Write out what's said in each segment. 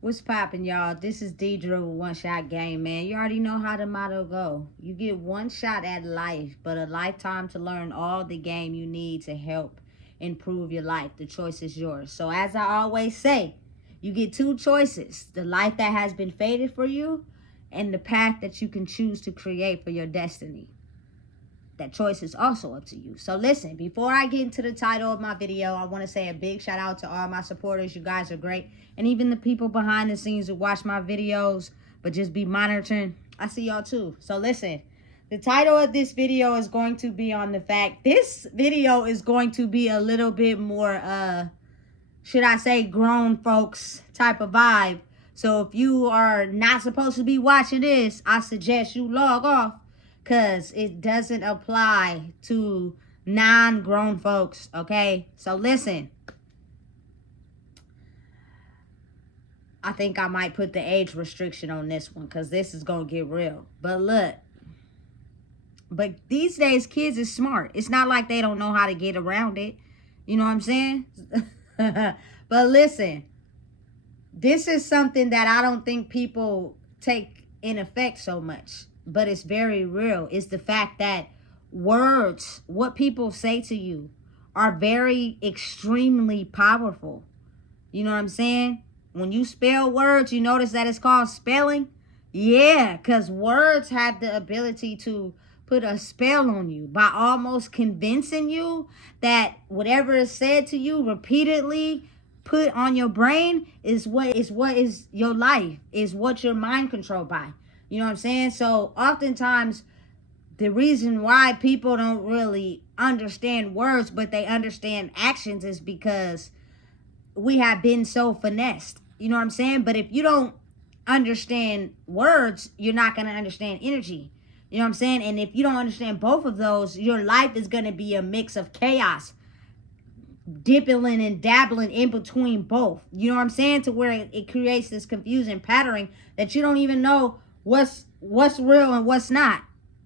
What's poppin', y'all? This is Deidre with One Shot Game, man. You already know how the motto go. You get one shot at life, but a lifetime to learn all the game you need to help improve your life. The choice is yours. So as I always say, you get two choices. The life that has been fated for you and the path that you can choose to create for your destiny. That choice is also up to you. So listen, before I get into the title of my video, I want to say a big shout out to all my supporters. You guys are great. And even the people behind the scenes who watch my videos, but just be monitoring. I see y'all too. So listen, the title of this video is going to be on the fact, this video is going to be a little bit more, should I say, grown folks type of vibe. So if you are not supposed to be watching this, I suggest you log off, because it doesn't apply to non-grown folks, okay? So listen, I think I might put the age restriction on this one, because this is going to get real. But look, but these days kids is smart. It's not like they don't know how to get around it. You know what I'm saying? But listen, this is something that I don't think people take in effect so much, but it's very real. It's the fact that words, what people say to you, are very extremely powerful. You know what I'm saying? When you spell words, you notice that it's called spelling? Yeah, because words have the ability to put a spell on you by almost convincing you that whatever is said to you repeatedly put on your brain is what is your life, is what your mind controlled by. You know what I'm saying? So oftentimes the reason why people don't really understand words, but they understand actions, is because we have been so finessed. You know what I'm saying? But if you don't understand words, you're not going to understand energy. You know what I'm saying? And if you don't understand both of those, your life is going to be a mix of chaos, dipping and dabbling in between both. You know what I'm saying? To where it creates this confusing pattern that you don't even know what's real and what's not.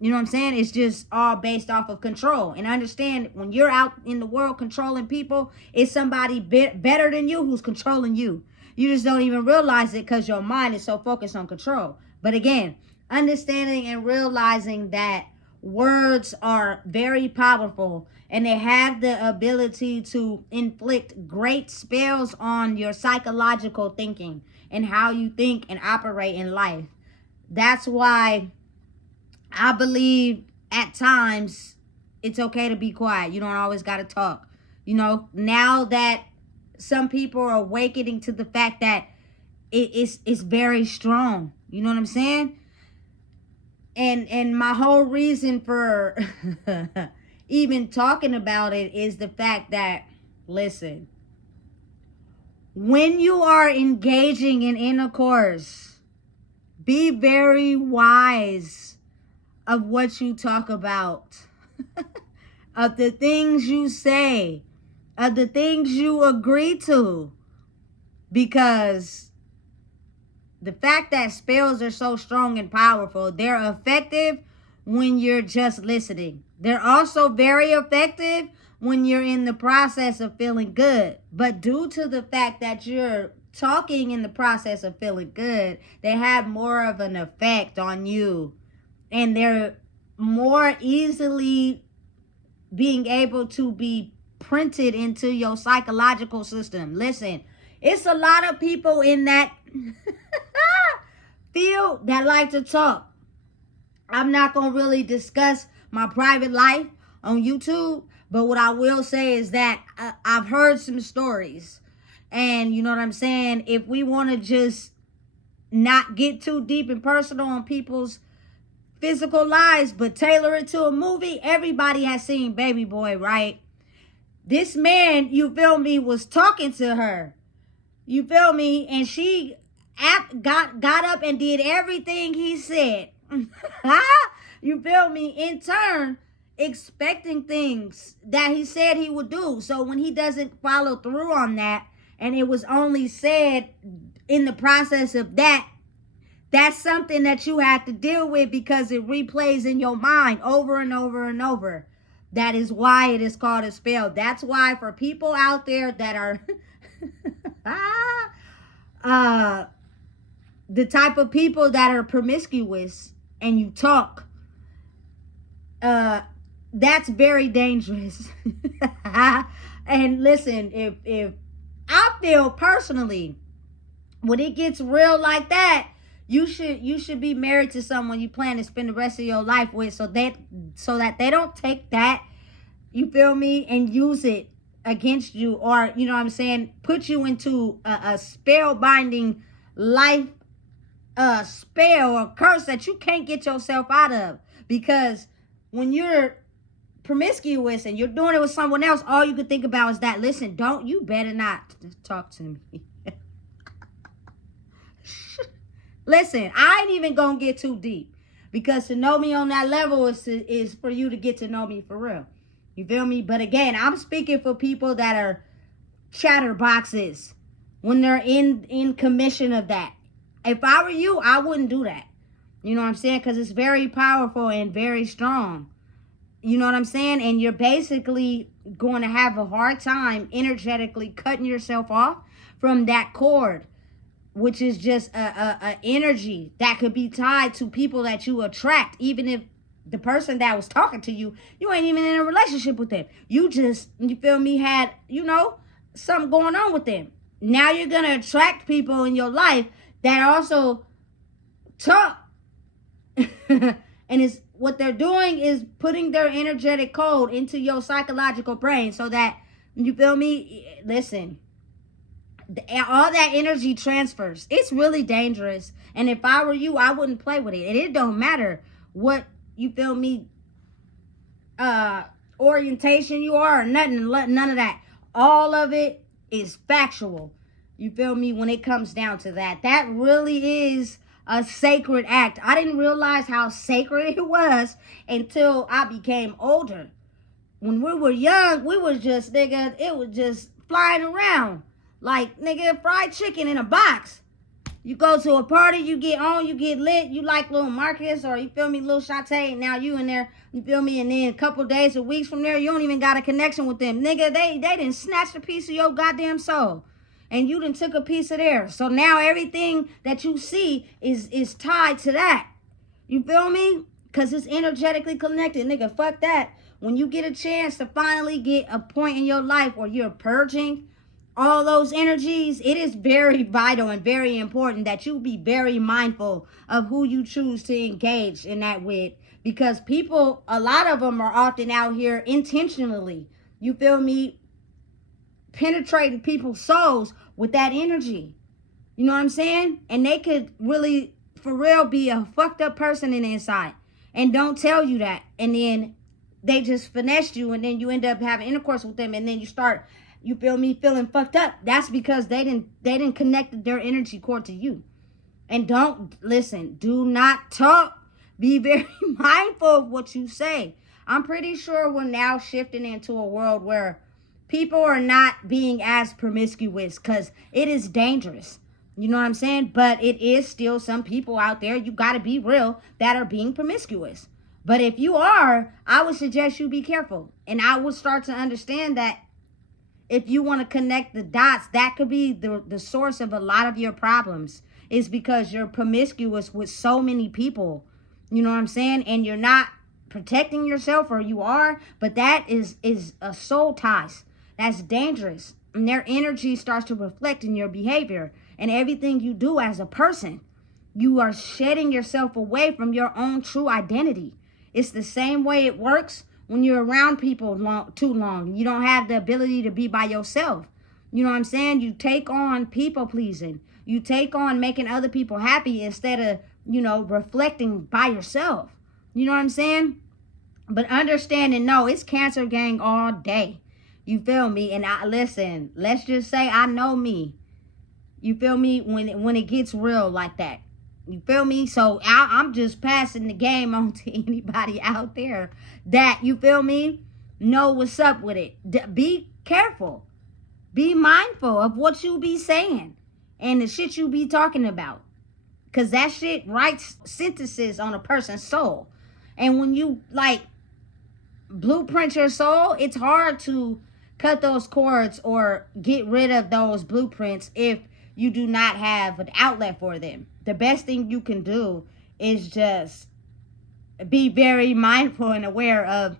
You know what I'm saying? It's just all based off of control. And understand, when you're out in the world controlling people, it's somebody better than you who's controlling you. You just don't even realize it because your mind is so focused on control. But again, understanding and realizing that words are very powerful and they have the ability to inflict great spells on your psychological thinking and how you think and operate in life. That's why I believe at times it's okay to be quiet. You don't always got to talk. You know, now that some people are awakening to the fact that it's very strong. You know what I'm saying? And my whole reason for even talking about it is the fact that, listen, when you are engaging in intercourse, be very wise of what you talk about, of the things you say, of the things you agree to, because the fact that spells are so strong and powerful, they're effective when you're just listening. They're also very effective when you're in the process of feeling good. But due to the fact that you're talking in the process of feeling good, they have more of an effect on you. And they're more easily being able to be printed into your psychological system. Listen, it's a lot of people in that field that like to talk. I'm not going to really discuss my private life on YouTube, but what I will say is that I've heard some stories. And you know what I'm saying? If we want to just not get too deep and personal on people's physical lives, but tailor it to a movie, everybody has seen Baby Boy, right? This man, you feel me, was talking to her. You feel me? And she got up and did everything he said. You feel me? In turn, expecting things that he said he would do. So when he doesn't follow through on that, and it was only said in the process of that, that's something that you have to deal with because it replays in your mind over and over and over. That is why it is called a spell. That's why for people out there that are the type of people that are promiscuous and you talk, that's very dangerous. And listen, if I feel personally, when it gets real like that, you should be married to someone you plan to spend the rest of your life with, so that they don't take that, you feel me, and use it against you, or you know what I'm saying, put you into a spell-binding life spell or curse that you can't get yourself out of. Because when you're promiscuous and you're doing it with someone else, all you can think about is that. Listen, you better not talk to me. Listen, I ain't even gonna get too deep, because to know me on that level is for you to get to know me for real. You feel me? But again, I'm speaking for people that are chatterboxes when they're in commission of that. If I were you, I wouldn't do that. You know what I'm saying? Because it's very powerful and very strong. You know what I'm saying? And you're basically going to have a hard time energetically cutting yourself off from that cord, which is just a energy that could be tied to people that you attract, even if the person that was talking to you, you ain't even in a relationship with them. You just, you feel me, had, something going on with them. Now you're going to attract people in your life that also talk. And it's what they're doing is putting their energetic code into your psychological brain, so that, you feel me, listen, all that energy transfers. It's really dangerous. And if I were you, I wouldn't play with it. And it don't matter what, you feel me, orientation you are, or nothing, none of that. All of it is factual. You feel me? When it comes down to that, that really is a sacred act. I didn't realize how sacred it was until I became older. When we were young, we was just, nigga, it was just flying around like, nigga, fried chicken in a box. You go to a party, you get on, you get lit, you like little Marcus, or you feel me, little Shantae, now you in there, you feel me, and then a couple days or weeks from there, you don't even got a connection with them. Nigga, they done snatched a piece of your goddamn soul. And you done took a piece of theirs. So now everything that you see is tied to that. You feel me? Because it's energetically connected. Nigga, fuck that. When you get a chance to finally get a point in your life where you're purging all those energies, it is very vital and very important that you be very mindful of who you choose to engage in that with. Because people, a lot of them are often out here intentionally, you feel me, penetrating people's souls with that energy. You know what I'm saying? And they could really, for real, be a fucked up person in the inside and don't tell you that. And then they just finessed you, and then you end up having intercourse with them, and then you start, you feel me, feeling fucked up. That's because they didn't connect their energy cord to you. And do not talk. Be very mindful of what you say. I'm pretty sure we're now shifting into a world where people are not being as promiscuous, because it is dangerous. You know what I'm saying? But it is still some people out there, you got to be real, that are being promiscuous. But if you are, I would suggest you be careful. And I would start to understand that if you want to connect the dots, that could be the source of a lot of your problems, is because you're promiscuous with so many people. You know what I'm saying? And you're not protecting yourself, or you are, but that is a soul ties. That's dangerous. And their energy starts to reflect in your behavior and everything you do as a person. You are shedding yourself away from your own true identity. It's the same way it works when you're around people too long. You don't have the ability to be by yourself. You know what I'm saying? You take on people pleasing. You take on making other people happy instead of, reflecting by yourself. You know what I'm saying? But understanding, no, it's cancer gang all day. You feel me? And listen, let's just say I know me. You feel me? When it gets real like that. You feel me? So I'm just passing the game on to anybody out there that, you feel me, know what's up with it. Be careful. Be mindful of what you be saying and the shit you be talking about. Because that shit writes sentences on a person's soul. And when you, blueprint your soul, it's hard to cut those cords or get rid of those blueprints if you do not have an outlet for them. The best thing you can do is just be very mindful and aware of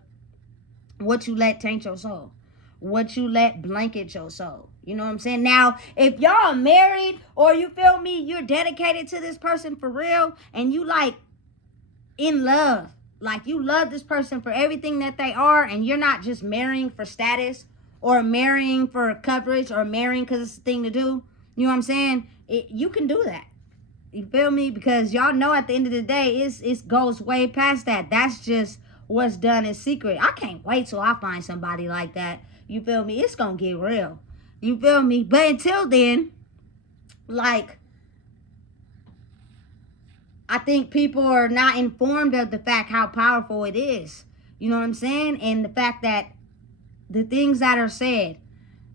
what you let taint your soul, what you let blanket your soul. You know what I'm saying? Now, if y'all are married, or you feel me, you're dedicated to this person for real, and you like in love, like you love this person for everything that they are, and you're not just marrying for status, or marrying for coverage, or marrying because it's the thing to do. You know what I'm saying? You can do that. You feel me? Because y'all know at the end of the day, it goes way past that. That's just what's done in secret. I can't wait till I find somebody like that. You feel me? It's gonna get real. You feel me? But until then, like, I think people are not informed of the fact how powerful it is. You know what I'm saying? And the fact that the things that are said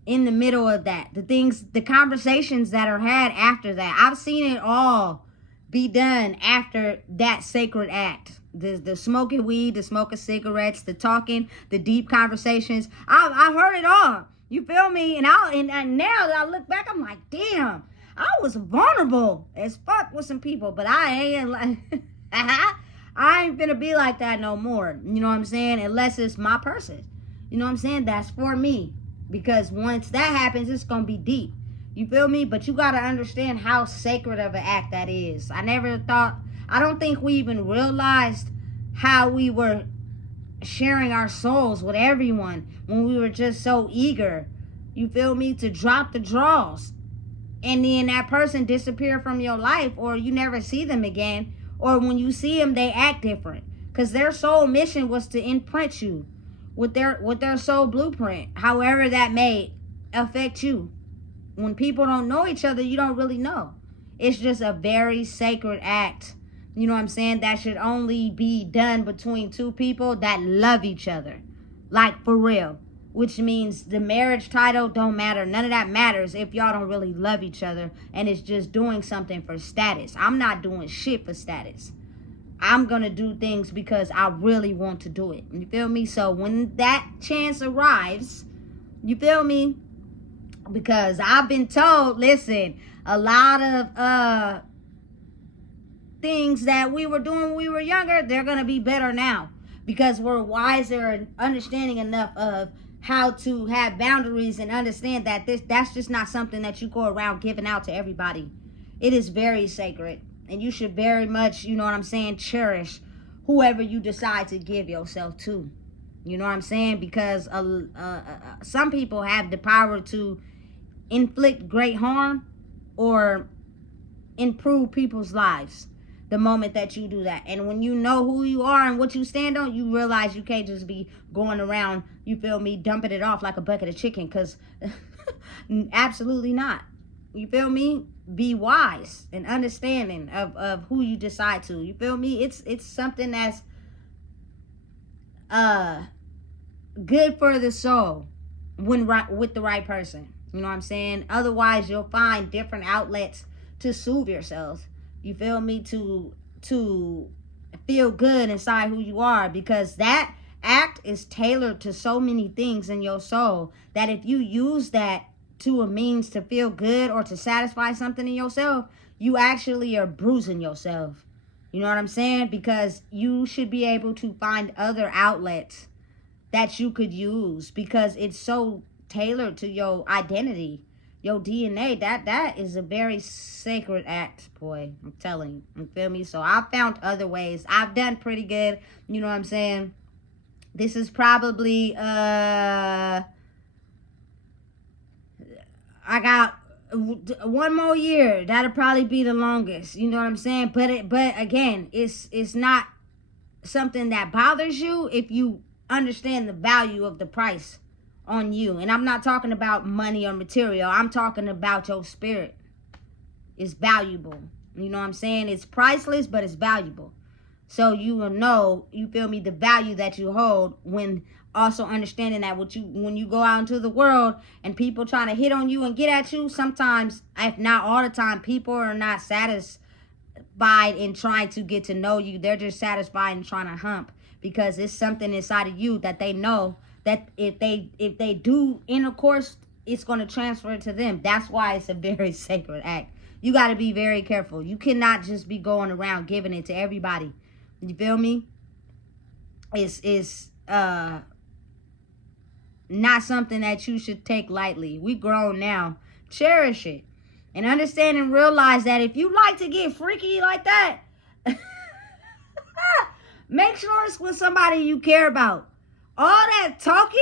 in the middle of that, the conversations that are had after that, I've seen it all be done after that sacred act. The smoking weed, the smoking cigarettes, the talking, the deep conversations. I've heard it all. You feel me? And now that I look back, I'm like, damn, I was vulnerable as fuck with some people, but I ain't like, I ain't finna be like that no more. You know what I'm saying? Unless it's my person. You know what I'm saying? That's for me. Because once that happens, it's going to be deep. You feel me? But you got to understand how sacred of an act that is. I don't think we even realized how we were sharing our souls with everyone when we were just so eager, you feel me, to drop the draws. And then that person disappear from your life, or you never see them again. Or when you see them, they act different. Because their sole mission was to imprint you with their soul blueprint, however that may affect you. When people don't know each other, you don't really know. It's just a very sacred act, you know what I'm saying, that should only be done between two people that love each other, like for real. Which means the marriage title don't matter. None of that matters if y'all don't really love each other and it's just doing something for status. I'm not doing shit for status. I'm going to do things because I really want to do it. You feel me? So when that chance arrives, you feel me? Because I've been told, listen, a lot of things that we were doing when we were younger, they're going to be better now. Because we're wiser and understanding enough of how to have boundaries and understand that that's just not something that you go around giving out to everybody. It is very sacred. And you should very much, you know what I'm saying, cherish whoever you decide to give yourself to. You know what I'm saying? Because some people have the power to inflict great harm or improve people's lives the moment that you do that. And when you know who you are and what you stand on, you realize you can't just be going around, you feel me, dumping it off like a bucket of chicken. Because absolutely not. You feel me? Be wise and understanding of who you decide to. You feel me? It's something that's good for the soul when with the right person. You know what I'm saying? Otherwise, you'll find different outlets to soothe yourself. You feel me? To feel good inside who you are, because that act is tailored to so many things in your soul that if you use that to a means to feel good or to satisfy something in yourself, you actually are bruising yourself. You know what I'm saying? Because you should be able to find other outlets that you could use, because it's so tailored to your identity, your DNA. That is a very sacred act, boy. I'm telling you. You feel me? So I found other ways. I've done pretty good. You know what I'm saying? This is probably I got one more year. That'll probably be the longest. You know what I'm saying? But again, it's not something that bothers you if you understand the value of the price on you. And I'm not talking about money or material. I'm talking about your spirit. It's valuable. You know what I'm saying? It's priceless, but it's valuable. So you will know, you feel me, the value that you hold, when also understanding that when you go out into the world and people trying to hit on you and get at you, sometimes, if not all the time, people are not satisfied in trying to get to know you. They're just satisfied in trying to hump, because it's something inside of you that they know that if they do intercourse it's going to transfer to them. That's why it's a very sacred act. You got to be very careful. You cannot just be going around giving it to everybody. You feel me? It's not something that you should take lightly. We grown now. Cherish it. And understand and realize that if you like to get freaky like that, make sure it's with somebody you care about. All that talking,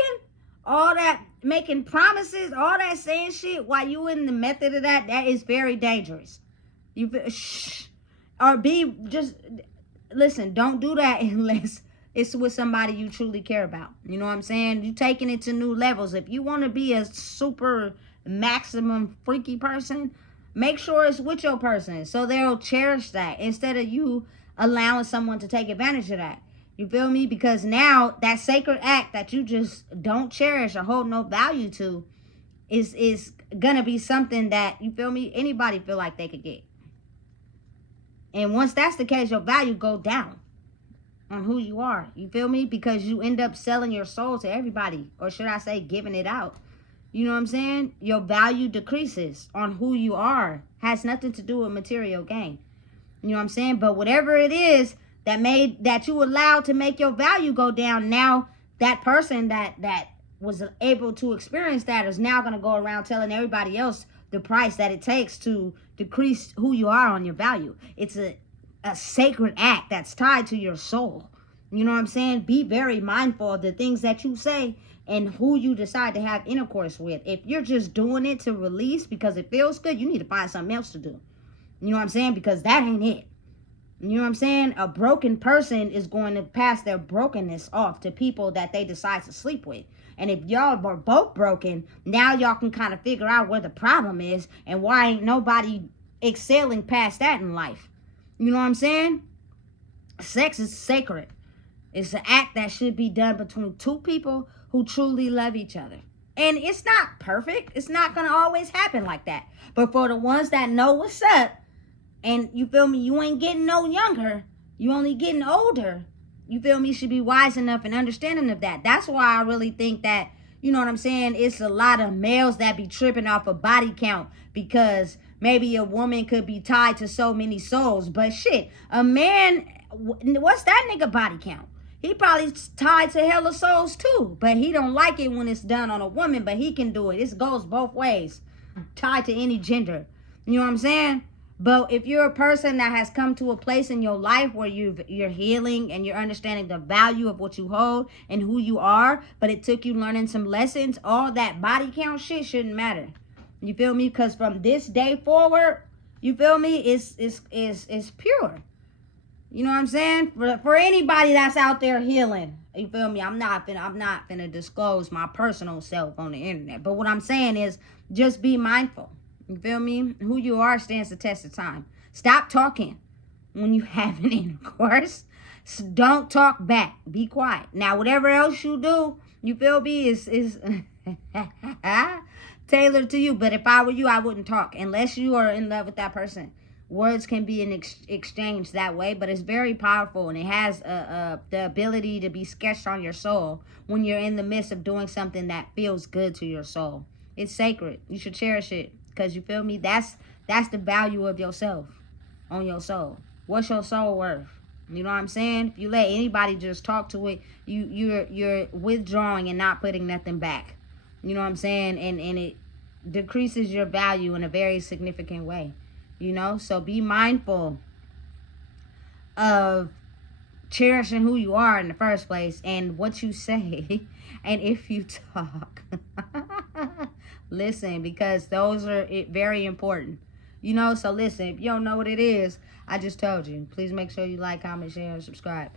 all that making promises, all that saying shit while you in the method of that is very dangerous. Listen, don't do that unless it's with somebody you truly care about. You know what I'm saying? You taking it to new levels. If you want to be a super maximum freaky person, make sure it's with your person so they'll cherish that instead of you allowing someone to take advantage of that. You feel me? Because now that sacred act that you just don't cherish or hold no value to is gonna be something that, you feel me, anybody feel like they could get. And once that's the case, your value go down on who you are. You feel me? Because you end up selling your soul to everybody, or should I say giving it out. You know what I'm saying? Your value decreases on who you are. Has nothing to do with material gain. You know what I'm saying? But whatever it is that you allowed to make your value go down, now that person that was able to experience that is now going to go around telling everybody else the price that it takes to decrease who you are on your value. It's a sacred act that's tied to your soul. You know what I'm saying? Be very mindful of the things that you say and who you decide to have intercourse with. If you're just doing it to release because it feels good, you need to find something else to do. You know what I'm saying? Because that ain't it. You know what I'm saying? A broken person is going to pass their brokenness off to people that they decide to sleep with. And if y'all were both broken, now y'all can kind of figure out where the problem is and why ain't nobody excelling past that in life. You know what I'm saying? Sex is sacred. It's an act that should be done between two people who truly love each other. And it's not perfect. It's not going to always happen like that. But for the ones that know what's up, and you feel me, you ain't getting no younger, you only getting older, you feel me, should be wise enough and understanding of that. That's why I really think that, you know what I'm saying, it's a lot of males that be tripping off a body count, because maybe a woman could be tied to so many souls. But shit, a man, what's that nigga body count? He probably tied to hella souls too, but he don't like it when it's done on a woman, but he can do it. It goes both ways, tied to any gender. You know what I'm saying? But if you're a person that has come to a place in your life where you're healing and you're understanding the value of what you hold and who you are, but it took you learning some lessons, all that body count shit shouldn't matter. You feel me? Because from this day forward, you feel me, it's pure. You know what I'm saying? For anybody that's out there healing, you feel me? I'm not gonna disclose my personal self on the internet. But what I'm saying is, just be mindful. You feel me? Who you are stands the test of time. Stop talking when you have an intercourse. Don't talk back. Be quiet. Now, whatever else you do, you feel me, is tailored to you. But if I were you, I wouldn't talk unless you are in love with that person. Words can be an exchange that way, but it's very powerful, and it has the ability to be sketched on your soul when you're in the midst of doing something that feels good to your soul. It's sacred. You should cherish it. Because you feel me, that's the value of yourself on your soul. What's your soul worth? You know what I'm saying? If you let anybody just talk to it, you're withdrawing and not putting nothing back. You know what I'm saying? And it decreases your value in a very significant way. You know, so be mindful of cherishing who you are in the first place and what you say. And if you talk, listen, because those are very important. You know, so listen, if you don't know what it is, I just told you. Please make sure you like, comment, share, and subscribe.